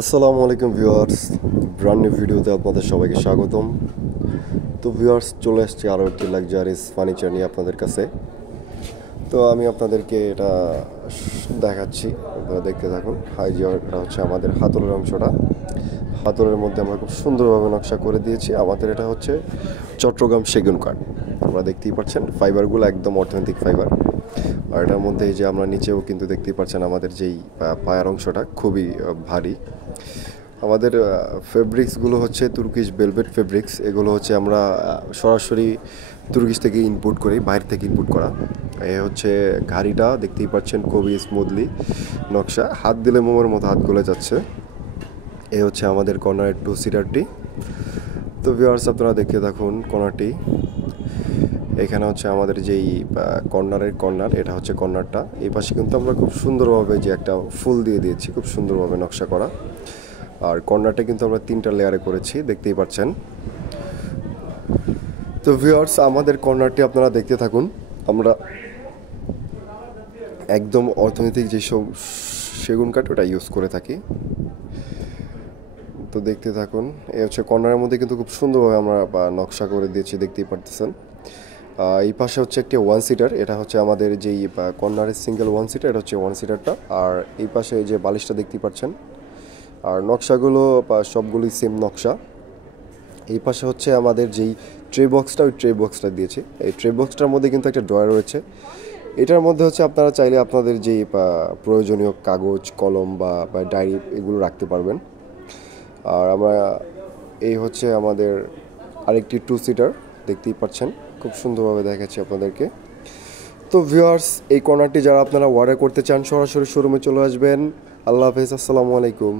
আসসালামু আলাইকুম viewers, brand new ভিডিওতে আপনাদের সবাইকে স্বাগতম। তো ভিউয়ার্স, চলে আসছি আরও একটি লাক্সারিস ফার্নিচার নিয়ে আপনাদের কাছে। তো আমি আপনাদেরকে এটা দেখাচ্ছি, আপনারা দেখতে থাকুন। এটা হচ্ছে আমাদের হাতলের অংশটা। হাতলের মধ্যে আমরা খুব সুন্দরভাবে নকশা করে দিয়েছি। আমাদের এটা হচ্ছে চট্টগ্রাম সেগুন কাঠ। আপনারা দেখতেই পাচ্ছেন ফাইবারগুলো একদম অর্থনৈতিক ফাইবার। আর এটার মধ্যে এই যে আমরা নিচেও কিন্তু দেখতেই পাচ্ছেন আমাদের যেই পায়ের অংশটা খুবই ভারী। আমাদের ফেব্রিক্সগুলো হচ্ছে তুর্কিশ ভেলভেট ফেব্রিক্স। এগুলো হচ্ছে আমরা সরাসরি তুর্কিশ থেকে ইম্পোর্ট করি, বাইরে থেকে ইম্পোর্ট করা। এ হচ্ছে ঘাড়িটা দেখতেই পাচ্ছেন, খুবই স্মুথলি নকশা, হাত দিলে মোমের মতো হাত গলে যাচ্ছে। এ হচ্ছে আমাদের কর্নারের টু সিটারটি। তো ভিউয়ার্স, আপনারা দেখতে থাকুন কর্নারটি। এখানে হচ্ছে আমাদের যেই কর্নার, এটা হচ্ছে কর্নারটা। এই পাশে কিন্তু আমরা খুব সুন্দরভাবে যে একটা ফুল দিয়ে দিয়েছি, খুব সুন্দরভাবে নকশা করা। আর কর্নারটা কিন্তু আমরা 3টা লেয়ারে করেছি, দেখতেই পাচ্ছেন। তো ভিউয়ার্স, আমাদের কর্নারটি আপনারা দেখতে থাকুন। আমরা একদম অর্থনৈতিক যেসব সেগুন কাঠ ওটা ইউজ করে থাকি। তো দেখতে থাকুন। এই হচ্ছে কর্নারের মধ্যে কিন্তু খুব সুন্দরভাবে আমরা নকশা করে দিয়েছি, দেখতেই পারতেছেন। এই পাশে হচ্ছে একটি 1 সিটার। এটা হচ্ছে আমাদের যেই কর্নারের সিঙ্গেল 1 সিটার, এটা হচ্ছে 1 সিটারটা। আর এই পাশে যে বালিশটা দেখতেই পাচ্ছেন। আর নকশাগুলো সবগুলোই সেম নকশা। এই পাশে হচ্ছে আমাদের যেই ট্রে বক্সটা, ওই ট্রে বক্সটা দিয়েছি। এই ট্রে বক্সটার মধ্যে কিন্তু একটা ড্রয়ার রয়েছে। এটার মধ্যে হচ্ছে আপনারা চাইলে আপনাদের যেই প্রয়োজনীয় কাগজ, কলম বা ডায়েরি এগুলো রাখতে পারবেন। আর আমরা এই হচ্ছে আমাদের আরেকটি 2 সিটার, দেখতেই পাচ্ছেন, খুব সুন্দরভাবে দেখাচ্ছি আপনাদেরকে। তো ভিউয়ার্স, এই কর্নারটি যারা আপনারা অর্ডার করতে চান সরাসরি শোরুমে চলে আসবেন। আল্লাহ হাফেজ, আসসালামু আলাইকুম।